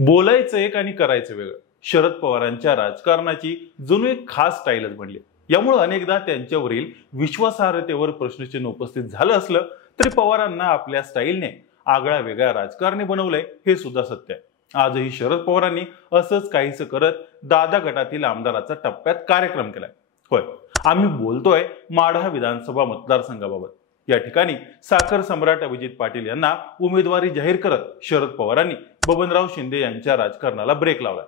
बोलायचं एक आणि करायचं वेगळं. शरद पवारांच्या राजकारणाची जणू एक खास स्टाईलच बनली. यामुळे अनेकदा त्यांच्यावरील विश्वासार्हतेवर प्रश्नचिन्ह उपस्थित झालं असलं तरी पवारांना आपल्या स्टाईलने आगळा वेगळा राजकारणी बनवलंय हे सुद्धा सत्य आहे. आजही शरद पवारांनी असंच काहीसं करत दादा गटातील आमदाराचा टप्प्यात कार्यक्रम केलाय. होय, आम्ही बोलतोय माढा विधानसभा मतदारसंघाबाबत. या ठिकाणी साखर सम्राट अभिजित पाटील यांना उमेदवारी जाहीर करत शरद पवारांनी बबनराव शिंदे यांच्या राजकारणाला ब्रेक लावला.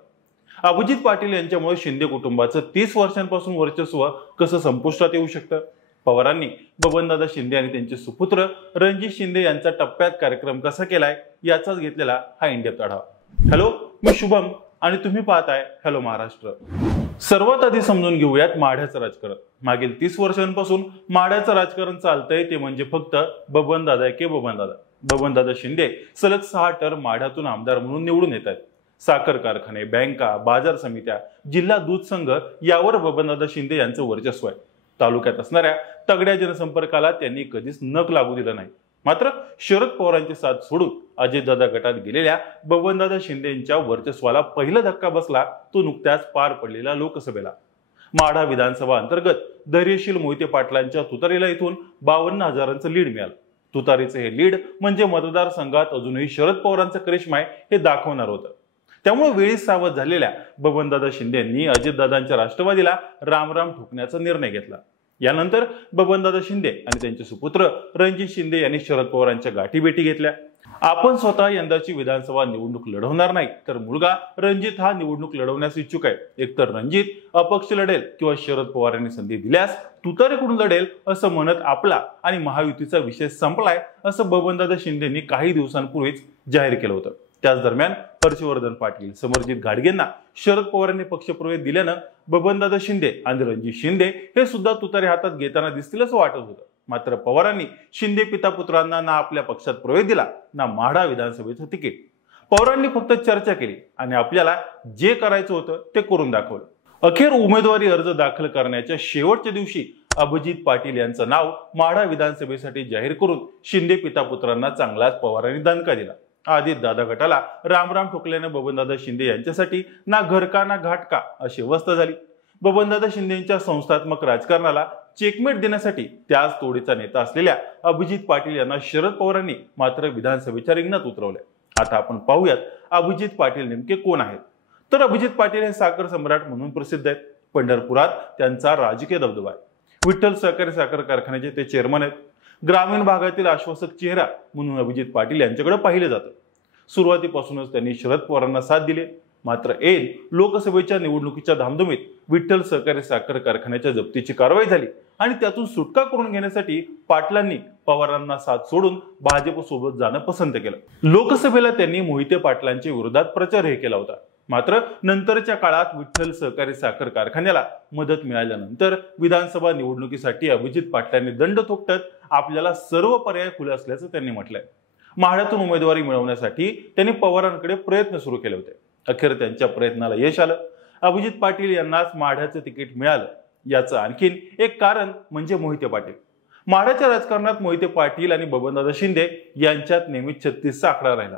अभिजित पाटील यांच्यामुळे शिंदे कुटुंबाचं 30 वर्षांपासून वर्चस्व कसं संपुष्टात येऊ शकतं? पवारांनी बबनदादा शिंदे आणि त्यांचे सुपुत्र रणजित शिंदे यांचा टप्प्यात कार्यक्रम कसा केलाय याचाच घेतलेला हा इंडिया आढावा. हॅलो, मी शुभम आणि तुम्ही पाहताय हॅलो महाराष्ट्र. सर्वात आधी समजून घेऊयात माढ्याचं राजकारण. मागील 30 वर्षांपासून माढ्याचं राजकारण चालतंय ते म्हणजे फक्त बबनदादा के बबनदादा. बबनदादा शिंदे सलग 6 टर्म माढ्यातून आमदार म्हणून निवडून येत आहेत. साखर कारखाने, बँका, बाजार समित्या, जिल्हा दूध संघ यावर बबनदादा शिंदे यांचं वर्चस्व आहे. तालुक्यात असणाऱ्या तगड्या जनसंपर्काला त्यांनी कधीच नख लागू दिलं नाही. मात्र शरद पवारांची साथ सोडून अजितदादा गटात गेलेल्या बबनदादा शिंदेंच्या वर्चस्वाला पहिला धक्का बसला तो नुकत्याच पार पडलेल्या लोकसभेला. माढा विधानसभा अंतर्गत धैर्यशील मोहिते पाटलांच्या तुतारीला इथून 52,000चं लीड मिळालं. तुतारीचं हे लीड म्हणजे मतदारसंघात अजूनही शरद पवारांचं करिश्मा आहे हे दाखवणार होतं. त्यामुळे वेळीच सावध झालेल्या बबनदादा शिंदेंनी अजितदादांच्या राष्ट्रवादीला रामराम ठोकण्याचा निर्णय घेतला. यानंतर बबनदादा शिंदे आणि त्यांचे सुपुत्र रणजित शिंदे यांनी शरद पवारांच्या गाठीभेटी घेतल्या. आपण स्वतः यंदाची विधानसभा निवडणूक लढवणार नाही तर मुलगा रणजित हा निवडणूक लढवण्यास इच्छुक आहे. एकतर रणजित अपक्ष लढेल किंवा शरद पवारांनी संधी दिल्यास तुतारीकडून लढेल असं म्हणत आपला आणि महायुतीचा विषय संपलाय असं बबनदादा शिंदेंनी काही दिवसांपूर्वीच जाहीर केलं होतं. त्याच दरम्यान हर्षवर्धन पाटील, समरजित घाटगेंना शरद पवारांनी पक्षप्रवेश दिल्यानं बबनदादा शिंदे आणि रणजित शिंदे हे सुद्धा तुतारी हातात घेताना दिसतील असं वाटत होतं. मात्र पवारांनी शिंदे पिता पुत्रांना ना आपल्या पक्षात प्रवेश दिला ना माढा विधानसभेचं तिकीट. पवारांनी फक्त चर्चा केली आणि आपल्याला जे करायचं होतं ते करून दाखवलं. अखेर उमेदवारी अर्ज दाखल करण्याच्या शेवटच्या दिवशी अभिजित पाटील यांचं नाव माढा विधानसभेसाठी जाहीर करून शिंदे पिता पुत्रांना चांगलाच पवारांनी दणका दिला. आदित दादा गटाला रामराम ठोकल्याने बबनदादा शिंदे यांच्यासाठी ना घर का ना घाट का अशी अवस्था झाली. बबनदादा शिंदेंच्या संस्थात्मक राजकारणाला चेकमेट देण्यासाठी त्याच तोडीचा नेता असलेल्या अभिजित पाटील यांना शरद पवारांनी मात्र विधानसभेच्या रिंगणात उतरवले. आता आपण पाहूयात अभिजित पाटील नेमके कोण आहेत. तर अभिजित पाटील हे साखर सम्राट म्हणून प्रसिद्ध आहेत. पंढरपुरात त्यांचा राजकीय दबदबा आहे. विठ्ठल सहकारी साखर कारखान्याचे ते चेअरमन आहेत. ग्रामीण भागातील आश्वासक चेहरा म्हणून अभिजित पाटील यांच्याकडे पाहिले जातं. सुरुवातीपासूनच त्यांनी शरद पवारांना साथ दिली. मात्र ऐन लोकसभेच्या निवडणुकीच्या धामधुमीत विठ्ठल सहकारी साखर कारखान्याच्या जप्तीची कारवाई झाली आणि त्यातून सुटका करून घेण्यासाठी पाटलांनी पवारांना साथ सोडून भाजपसोबत जाणं पसंत केलं. लोकसभेला त्यांनी मोहिते पाटलांच्या विरोधात प्रचारही केला होता. मात्र नंतरच्या काळात विठ्ठल सहकारी साखर कारखान्याला मदत मिळाल्यानंतर विधानसभा निवडणुकीसाठी अभिजित पाटलांनी दंड थोपटत आपल्याला सर्व पर्याय खुले असल्याचं त्यांनी म्हटलंय. माढ्यातून उमेदवारी मिळवण्यासाठी त्यांनी पवारांकडे प्रयत्न सुरू केले होते. अखेर त्यांच्या प्रयत्नाला यश आलं. अभिजित पाटील यांनाच माढ्याचं तिकीट मिळालं. याचं आणखीन एक कारण म्हणजे मोहिते पाटील. माढ्याच्या राजकारणात मोहिते पाटील आणि बबनदादा शिंदे यांच्यात नेहमीच 36चा आकडा राहिला.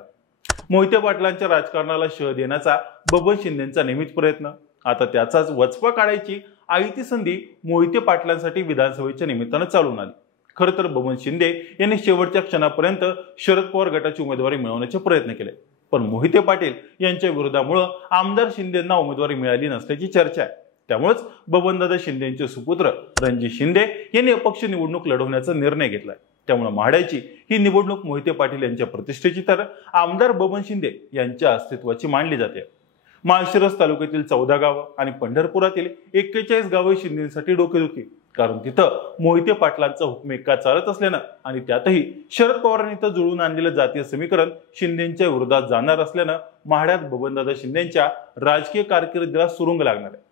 मोहिते पाटलांच्या राजकारणाला शह देण्याचा बबन शिंदेंचा नेहमीच प्रयत्न. आता त्याचाच वचपा काढायची आयती संधी मोहिते पाटलांसाठी विधानसभेच्या निमित्तानं चालून आली. खरं तर बबन शिंदे यांनी शेवटच्या क्षणापर्यंत शरद पवार गटाची उमेदवारी मिळवण्याचे प्रयत्न केले. पण मोहिते पाटील यांच्या विरोधामुळे आमदार शिंदेंना उमेदवारी मिळाली नसल्याची चर्चा आहे. त्यामुळेच बबनदादा शिंदेंचे सुपुत्र रणजित शिंदे यांनी अपक्ष निवडणूक लढवण्याचा निर्णय घेतलाय. त्यामुळे माढ्याची ही निवडणूक मोहिते पाटील यांच्या प्रतिष्ठेची तर आमदार बबन शिंदे यांच्या अस्तित्वाची मानली जाते. माळशिरस तालुक्यातील 14 गावं आणि पंढरपुरातील 41 गावं शिंदेसाठी डोकेदुखी. कारण तिथं मोहिते पाटलांचा हुकमेका चालत असल्यानं आणि त्यातही शरद पवारांनी तर जुळून आणलेलं जातीय समीकरण शिंदेंच्या विरोधात जाणार असल्यानं माढ्यात बबनदादा शिंदेंच्या राजकीय कारकिर्दीला सुरुंग लागणार आहे.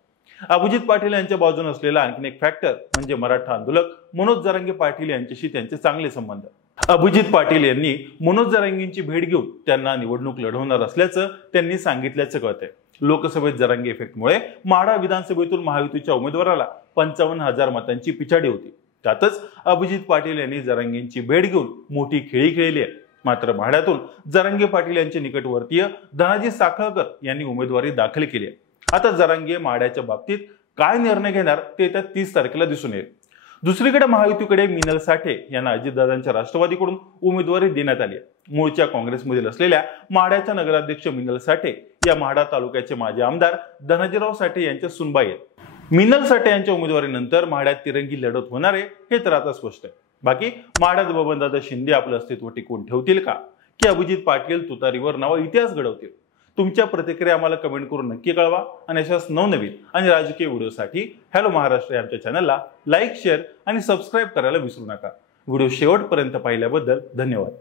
अभिजित पाटील यांच्या बाजूने असलेला आणखीन एक फॅक्टर म्हणजे मराठा आंदोलक मनोज जरांगे पाटील यांच्याशी त्यांचे चांगले संबंध. अभिजित पाटील यांनी मनोज जरांगेंची भेट घेऊन त्यांना निवडणूक लढवणार असल्याचं त्यांनी सांगितल्याचं कळतंय. लोकसभेत जरांगे इफेक्टमुळे माढा विधानसभेतून महायुतीच्या उमेदवाराला 55,000 मतांची पिछाडी होती. त्यातच अभिजित पाटील यांनी जरांगेंची भेट घेऊन मोठी खेळी खेळली आहे. मात्र माढ्यातून जरांगे पाटील यांचे निकटवर्तीय धनाजी साखळकर यांनी उमेदवारी दाखल केली आहे. आता जरांगे माढ्याच्या बाबतीत काय निर्णय घेणार ते येत्या 30 तारखेला दिसून येईल. दुसरीकडे महायुतीकडे मिनल साठे यांना अजितदादांच्या राष्ट्रवादीकडून उमेदवारी देण्यात आली आहे. मूळच्या काँग्रेसमधील असलेल्या माढ्याच्या नगराध्यक्ष मिनल साठे या माढा तालुक्याचे माजी आमदार धनाजीराव साठे यांच्या सुनबाई आहेत. मिनल साठे यांच्या उमेदवारीनंतर माढ्यात तिरंगी लढत होणार आहे हे तर आता स्पष्ट आहे. बाकी माढ्यात बबनदादा शिंदे आपलं अस्तित्व टिकवून ठेवतील का, की अभिजित पाटील तुतारीवर नवा इतिहास घडवतील? तुमच्या प्रतिक्रिया आम्हाला कमेंट करून नक्की कळवा आणि अशाच नवनवीन आणि राजकीय व्हिडिओसाठी हॅलो महाराष्ट्र या आमच्या चॅनलला लाईक, शेअर आणि सबस्क्राईब करायला विसरू नका. व्हिडिओ शेवटपर्यंत पाहिल्याबद्दल धन्यवाद.